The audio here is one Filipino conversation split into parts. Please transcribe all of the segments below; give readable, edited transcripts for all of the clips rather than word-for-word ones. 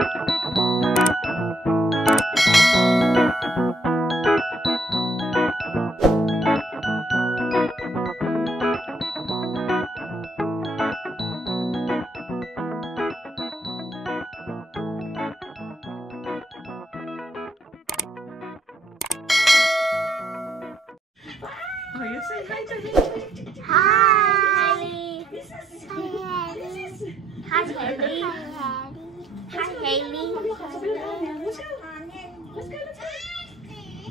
Oh, you say hi to Haley. Hi. Hi, Haley. Hi, Haley. Let's go. Let's go.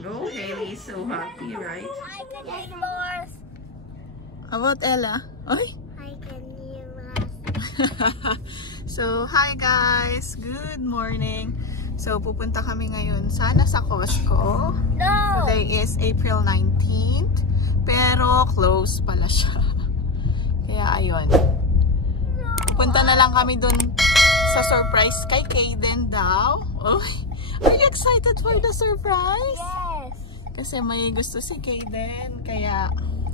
Go, Haley. So happy, right? Hi, Canimas. How about Ella? Oy? Hi, Canimas. So, hi guys! Good morning! So, pupunta kami ngayon sana sa Costco. No. Today is April 19th. Pero, close pala siya. Kaya, ayun. Pupunta na lang kami dun sa surprise kay Kaden daw. Oh, are you excited for the surprise? Yes. Kasi may gusto si Kaden. Kaya,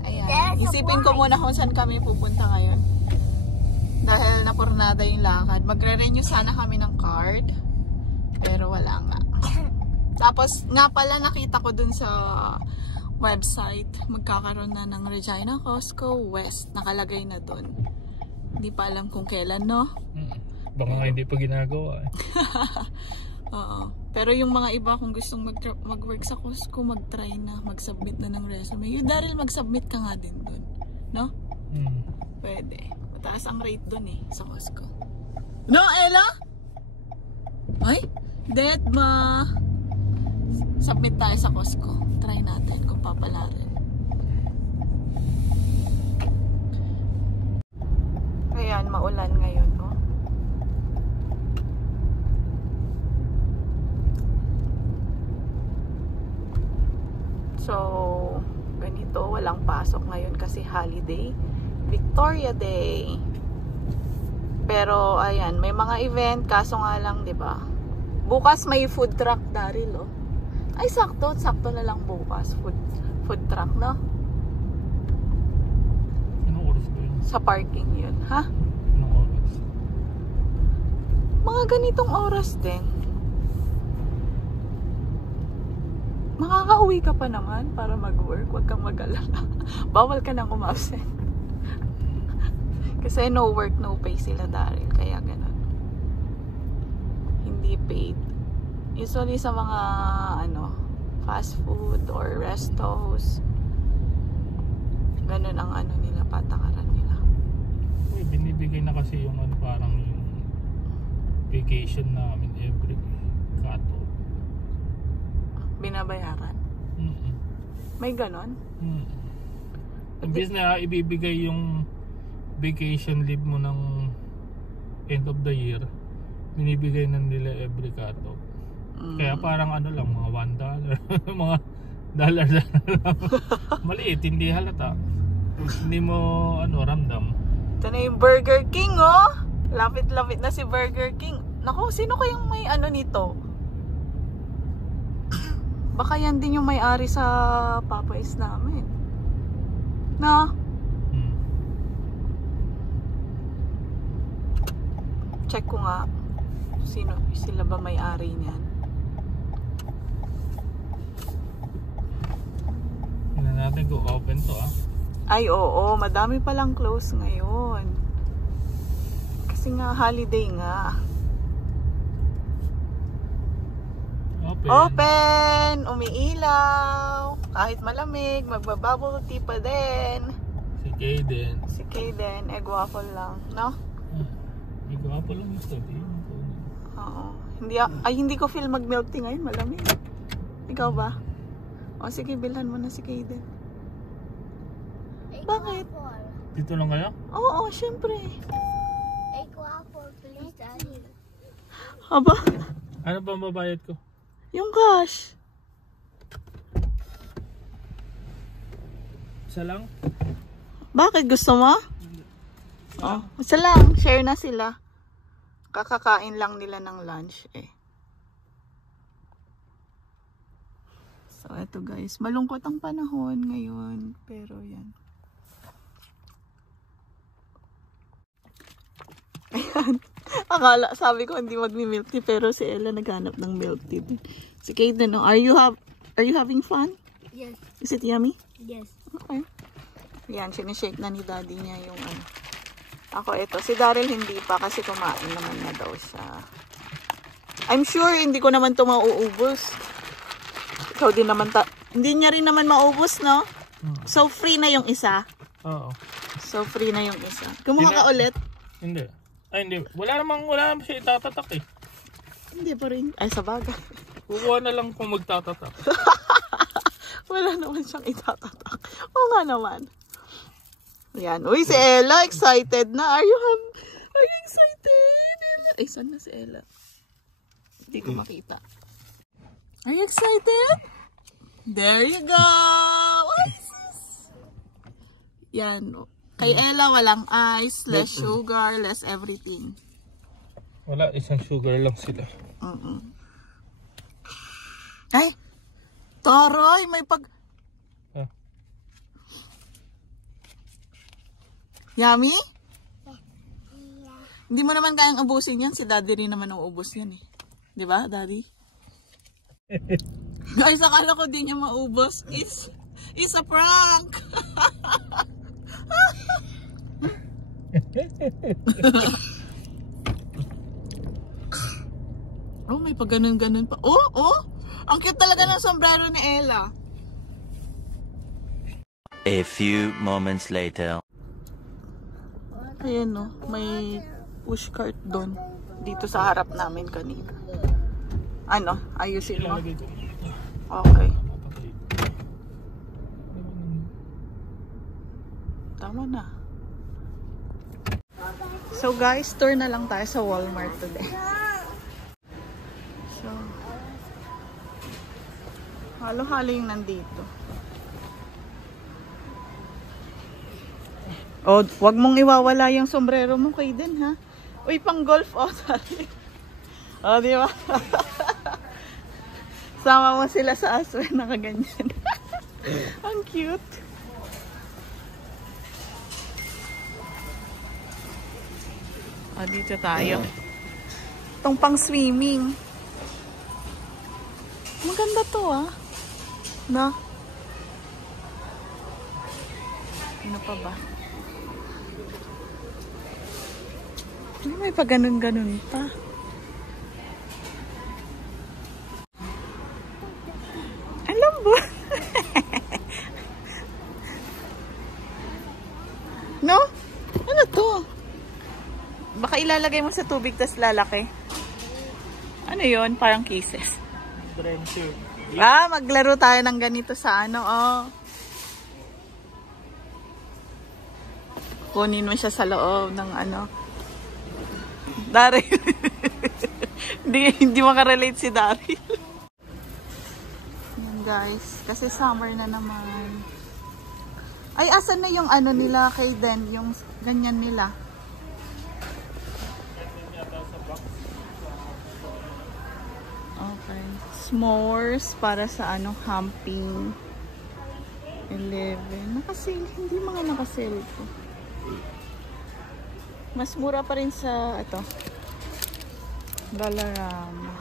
ayan. Yes, Isipin ko muna kung saan kami pupunta ngayon. Dahil napurnada yung lakad. Magre-renew sana kami ng card. Pero wala nga. Tapos, nga pala nakita ko dun sa website, magkakaroon na ng Regina Costco West. Nakalagay na dun. Hindi pa alam kung kailan, no? Baka nga hindi pa ginagawa. Oo. Pero yung mga iba, kung gustong mag-work sa Costco, mag-try na, mag-submit na ng resume. Yung Daryl, mag-submit ka nga din dun. No? Pwede. Mataas ang rate dun eh, sa Costco. No, Ella? Ay? Dedma! Submit tayo sa Costco. Try natin kung papalarin. Ayan, maulan ngayon, no? So, ganito, walang pasok ngayon kasi holiday. Victoria Day. Pero, ayan, may mga event, kaso nga lang, di ba? Bukas may food truck, Daryl, oh. Ay, sakto na lang bukas. Food truck, no? Anong oras ba yun? Sa parking yun, ha? Anong oras? Mga ganitong oras din. Makakauwi ka pa naman para mag-work. Huwag kang mag-alala. Bawal ka nang umabsent. Kasi no work, no pay sila, Daryl. Kaya ganun. Hindi paid. Usually sa mga fast food or restos, ganun ang nila, patakaran nila. Uy, binibigay na kasi yung parang yung vacation namin every cut-off. Binabayaran? May ganun? Imbis na ibibigay yung vacation leave mo ng end of the year, binibigay na nila every cut-off. Kaya parang lang, mga $1 mga dollar lang. Maliit, hindi halata. Hindi mo ramdam. Ito na yung Burger King, oh. Lapit-lapit na si Burger King. Naku, sino kayang may nito? Baka yan din yung may-ari sa Popeyes namin. Na? Check ko nga. Sila ba may-ari niyan? Tingnan natin kung open to, ah. Ay, oo. Madami palang close ngayon. Kasi nga, holiday nga. Open! Umiilaw! Kahit malamig, magbabubble tea pa din. Si Kaden. Egg waffle lang, no? Egg waffle lang ito. Oo. Hindi ko feel mag-milk tea ngayon. Malamig. Ikaw ba? O sige, bilhan mo na si Kaden. Bakit? Dito lang kayo? Oo, syempre. Egg waffle, please, Daddy. Aba? Ano ba mabayad ko? Yung cash. Isa lang? Bakit? Gusto mo? Oh, isa lang. Share na sila. Kakakain lang nila ng lunch eh. So, eto guys. Malungkot ang panahon ngayon. Pero yan. Ayan. Akala, sabi ko hindi magmi-milk tea, pero si Ella naghanap ng milk tea. Si Kaden, are you having fun? Yes. Is it yummy? Yes. Okay. Yan, sinishake na ni daddy niya yung ano. Ako ito. Si Daryl hindi pa kasi kumain naman na daw siya. I'm sure hindi ko naman ito mauubos. Ikaw din naman hindi niya rin naman maubos, no? So free na yung isa? Oo. So free na yung isa. Kumuha ka ulit? Hindi. Ay, hindi. Wala naman siya itatatak eh. Hindi pa rin. Ay, sabagay. Kukuha na lang kung magtatatak. Wala naman siyang itatatak. Oo nga naman. Yan. Uy, si Ella, excited na. Are you excited? Ella? Ay, saan na si Ella? Hindi ko makita. Are you excited? There you go! What is this? Yan. Kay Ella, walang ice, less sugar, less everything. Wala, isang sugar lang sila. Ay! Taray! May Huh? Yummy? Hindi mo naman kayang ubusin yan. Si daddy rin naman ang ubus yan eh. Di ba, daddy? Guys, akala ko di niya maubos. Is a prank! Oh, may pag ganun-ganun pa. Oh! Ang cute talaga ng sombrero ni Ella. A few moments later. Ayan no, may pushcart doon. Dito sa harap namin kanina. Ano? Ayusin mo? Okay. Tama na. So guys, tour na lang tayo sa Walmart today. So, halo-halo yung nandito. Oh, wag mong iwawala yung sombrero mo kay din, ha? Uy, pang golf, oh, sorry. Oh, di ba? Sama mo sila sa aswe, nakaganyan. Ang cute. Oh, dito tayo. Itong pang swimming. Maganda to, ah. No? Ano pa ba? May pa ganun-ganun pa. Alam mo? No? Ano to? Baka ilalagay mo sa tubig tas lalaki. Ano yon? Parang cases. Ah, maglaro tayo ng ganito sa ano, oh. Kunin mo siya sa loob ng ano. Daryl. hindi makarelate si Daryl. Yan guys, kasi summer na naman. Ay, asan na yung ano nila kay Den, yung ganyan nila? Okay. S'mores para sa ano, camping. 11. Nakasale, hindi mga nakasale ko. Mas mura pa rin sa ito. Dollarama.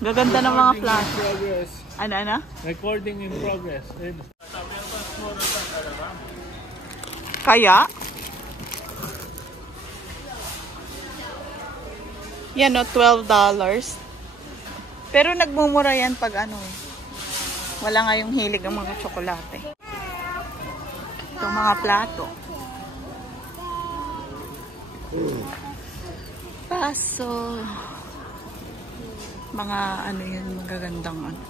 Gaganda ng mga flash. Ano? Recording in progress. Kaya? Yan no, $12. Pero nagmumura yan pag ano eh. Wala nga yung hilig ang mga tsokolate. Itong mga plato. Paso. Mga ano yun, magagandang ano.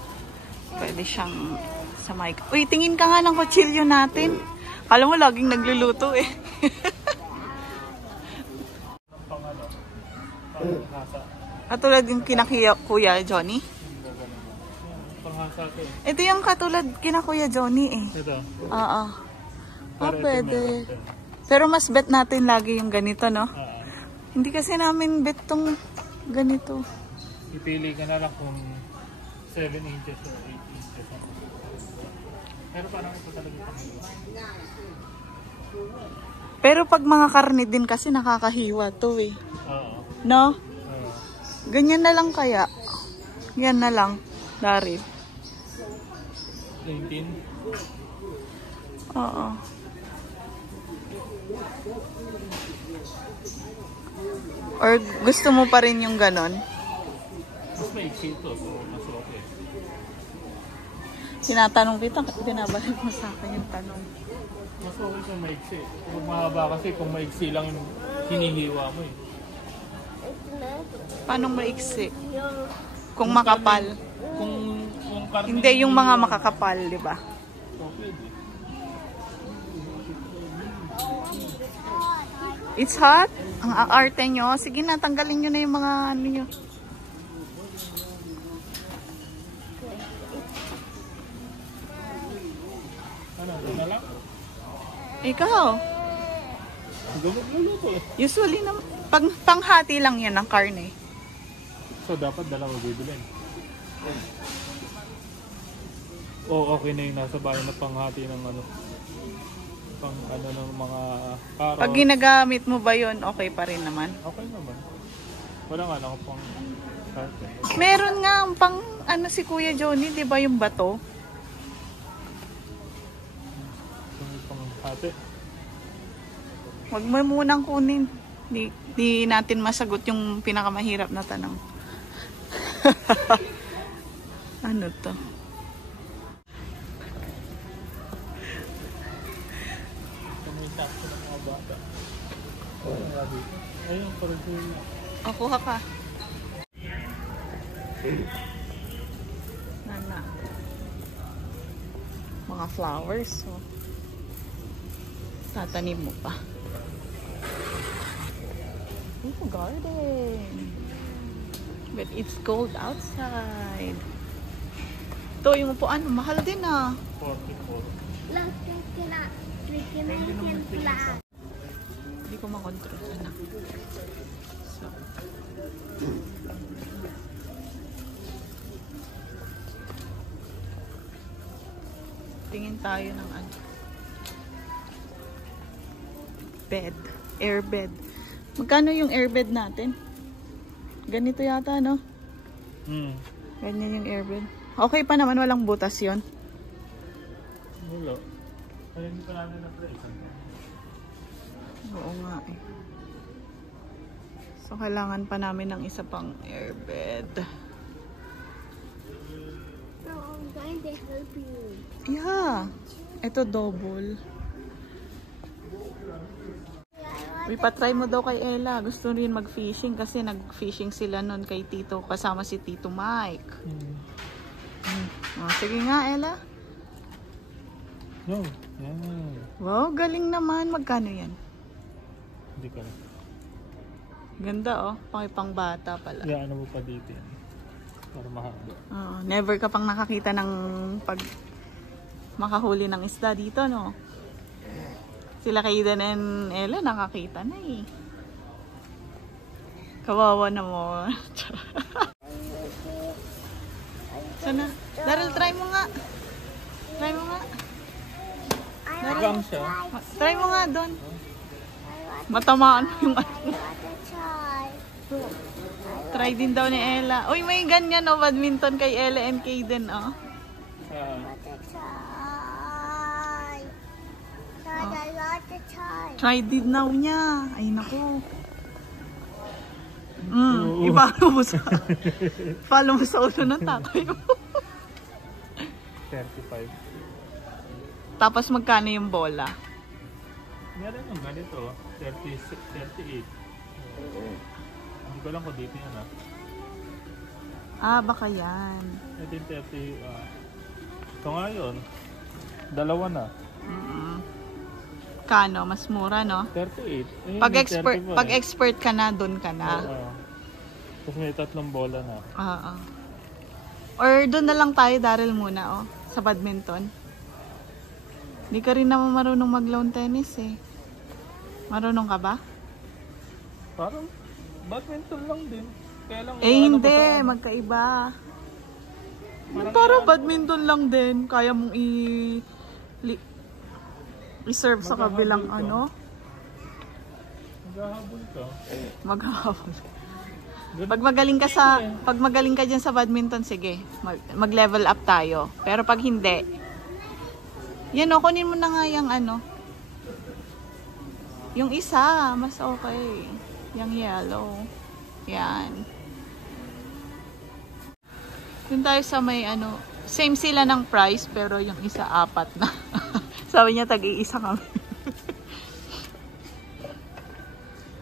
Pwede siyang sa mic. Uy, tingin ka nga ng kutsilyo natin. Alam mo, laging nagluluto eh. Katulad yung kinakiya Kuya Johnny. Ito yung katulad kina Kuya Johnny eh. Ito? Oo. Ah, pwede. Pero mas bet natin lagi yung ganito, no? Hindi kasi namin bet tong ganito. Ipili ka na lang kung 7 inches or 8 inches. Pero parang ito talaga panghiwa. Pero pag mga karne din kasi nakakahiwa to eh. Oo. No? Oo. Ganyan na lang kaya. Yan na lang, Daryl. 19. Oo. Or gusto mo pa rin yung ganon? Mas maiksi ito, so mas okay. Tinatanong kita, binabalik mo sa akin yung tanong. Mas okay kung maiksi. Kung mahaba kasi kung maiksi lang yung hinihiwa mo eh. Paano maiksi? Kung makapal. Kung karne Hindi, yung mga makakapal, di ba? so, pwede. It's hot? Ang arte nyo. Sige na, tanggalin nyo na yung mga ano nyo. Ano, doon na lang? Ikaw. Hanggang magluluto eh. Usually, pag panghati lang yan ng karne. So, dapat dalawa bibilin. O, okay na yung nasa bahay na panghati ng ano. Pang ano ng mga carrot. Pag ginagamit mo ba yun, okay pa rin naman? Okay naman. Wala nga lang ako pang karte. Meron nga ang pang ano si Kuya Johnny, di ba yung bato? Pang hati. Huwag mo munang kunin. Di natin masagot yung pinakamahirap na tanong. Ano to? Kumitak ko ng mga bata. Ayun, parang yun. O, kuha ka. Nana. Mga flowers. So, tatanim mo pa. Ooh, garden. But it's cold outside. Ito, yung upuan, mahal din ah. 44. Lang kaya yung plant. Hindi ko makontrol, anak. So. Tingin tayo ng ano. Bed. Airbed. Magkano yung airbed natin? Ganito yata, no? Ganyan yung airbed. Okay pa naman, walang butas yon. Wala. Kaya hindi pa namin na-place. Oo nga eh. So, kailangan pa namin ng isa pang airbed. No, I'm going to help you. Yeah. Ito double. Ipatry mo daw kay Ella. Gusto rin mag-fishing kasi nag-fishing sila nun kay Tito. Kasama si Tito Mike. Oh, sige nga, Ella. No. Yan. Wow, galing naman. Magkano yan? Hindi ka na. Ganda oh. Pang bata pala. Ano mo pa dito yan. Para mahaba. Never ka pang nakakita ng pag makahuli ng isda dito, no? Sila Kayden and Ella nakakita na eh. Kawawa na mo. Sana? Daryl, try mo nga. Try mo nga. Nagam siya. Try mo nga doon. Matamaan mo yung ano. I want to try. Try din daw ni Ella. Uy, may ganyan oh, badminton kay Ella and Kayden oh. I want to try. I want to try. Try din daw niya. Ay nako. Ipalo mo sa follow mo sa ulo ng tatay mo. 35. Tapos magkano yung bola? Meron yung ganito. 38. Hindi ko lang kung dito yan ah. Ah, baka yan. 30. Ito nga yun. Dalawa na. Kano? Mas mura, no? 38. Ayun, Pag expert ka na, doon ka na. Tapos may 3 bola na. Oo. Or doon na lang tayo, Daryl, muna, oh. Sa badminton. Hindi ka rin naman marunong mag-lawn tennis, eh. Marunong ka ba? Parang badminton lang din. Kaya lang, Hindi. Magkaiba. Parang badminton lang din. Kaya mong Reserve sa kabilang ano? Maghahabol ka. Maghahabol. Pag magaling ka dyan sa badminton, sige, mag-level up tayo. Pero pag hindi, yan o, kunin mo na nga yung ano. Yung isa, mas okay. Yung yellow. Yan. Dun tayo sa may ano, same sila ng price, pero yung isa 4 na. Sabi niya, tag-iisa kami.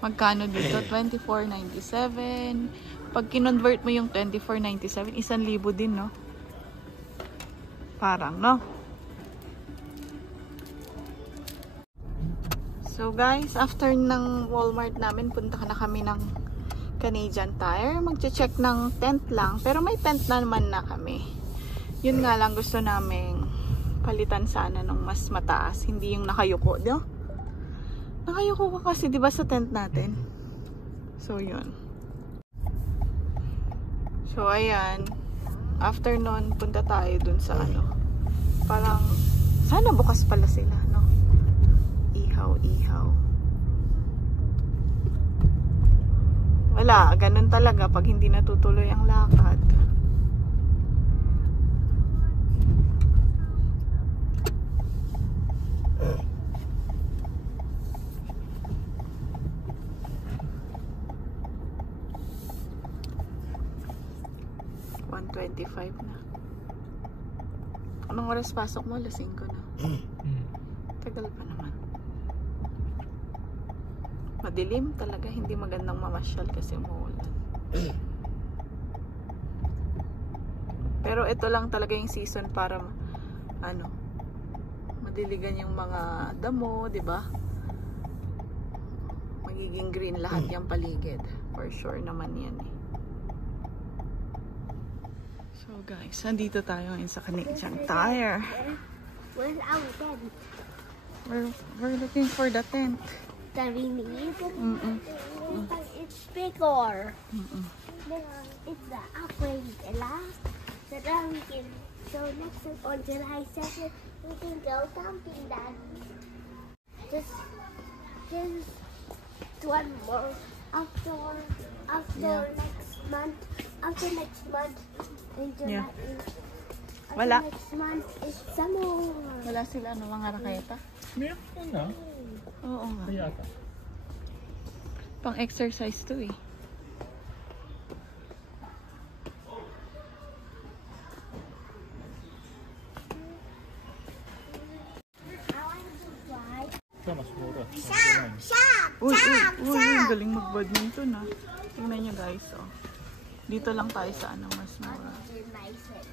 Magkano dito? 24.97. Pag kinonvert mo yung 24.97, 1,000 din, no? Parang, no? So, guys, after ng Walmart namin, punta na kami ng Canadian Tire. Magche-check ng tent lang. Pero may tent na naman na kami. Yun nga lang, gusto naming palitan sana ng mas mataas. Hindi yung nakayuko, no? Nakayuko ka kasi, di ba, sa tent natin? So, yun. So, ayan. After nun, punta tayo dun sa ano. Parang, sana bukas pala sila, no? Ihaw. Wala, ganun talaga pag hindi natutuloy ang lakad. $125 na. Anong oras pasok mo? 5 na. Tagal pa naman. Madilim talaga. Hindi magandang mamasyal kasi umuulan. Pero ito lang talaga yung season para ano, madiligan yung mga damo, di ba? Magiging green lahat yung paligid. For sure naman yan eh. So guys, nandito tayo ngayon sa Canadian Tire. Where's our tent? We're looking for the tent. That we need. It's bigger. It's the upgrade, Ella. So now we can. So next time on July 2nd, we can go camping. Then just one more after next month. After next month. Yeah. After Wala. next month is summer. Wala sila ng mga raketa? Meron na. Oo nga. Kaya ka. Pang exercise to eh. Ito, mas mura. Uy, ang galing mag-badminton ah. Tingnan nyo guys, oh. Dito lang tayo sa ano, mas mura.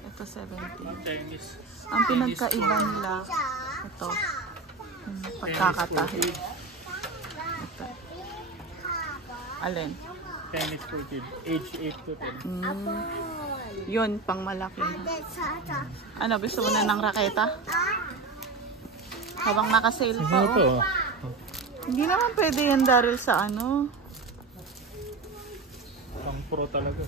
Ito, 70. Chinese. Ang pinagkaiba nila, ito, pagkakatahi. Ito. Alin? Chinese for kids. Age 8 to 10. Yun, pang malaki na. Ano, gusto mo na ng raketa? Habang naka-sale pa, Ano to? oh. Hindi naman pwede yan, Daryl, sa ano. Pang pro talaga.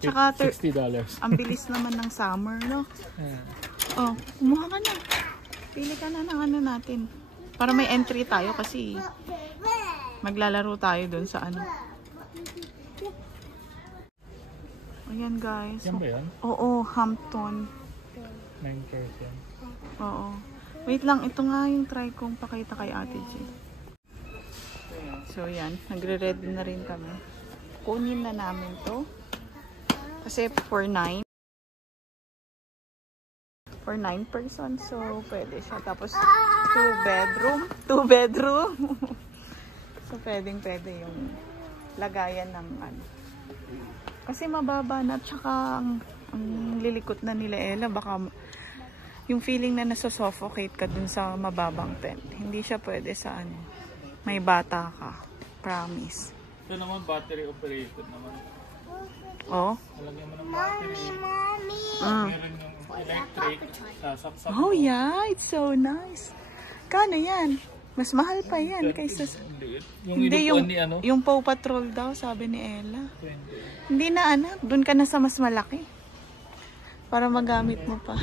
Tsaka, $60. ang bilis naman ng summer, no? Oh, kumuha ka na. Pili ka na ng ano natin. Para may entry tayo kasi maglalaro tayo dun sa ano. Ayan guys. Yan ba yan? Oo, Hampton. 9%. Oo. Wait lang, ito nga yung try kong pakita kay Ate J. So yan, nagre-ready na rin kami. Kunin na namin to. Kasi for 9 persons, so pwede siya. Tapos 2 bedroom. So pwede yung lagayan ng ano. Kasi mababa na, tsaka ang lilikot na nila Ella, baka yung feeling na nasusuffocate ka dun sa mababang tent. Hindi siya pwede sa ano, may bata ka. Promise. Ito naman battery operated naman. Oh. Alagyan mo ng battery. Meron yung electric. Sasaksak. Oh yeah, it's so nice. Kano yan? Mas mahal pa yan kaysa sa... Hindi, yung Paw Patrol daw, sabi ni Ella. 20. Hindi na anak, dun ka na sa mas malaki. Para magamit mo pa.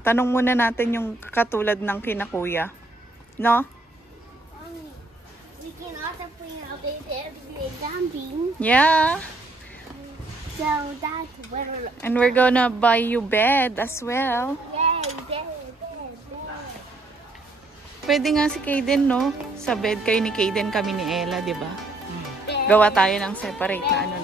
Tanong muna natin yung katulad ng kina kuya. No? We can also bring a baby jumping. Yeah. So that's where. And we're gonna buy you bed as well. Yay, bed. Pwede nga si Kaden, no? Sa bed kayo ni Kaden, kami ni Ella, di ba? Gawa tayo ng separate na ano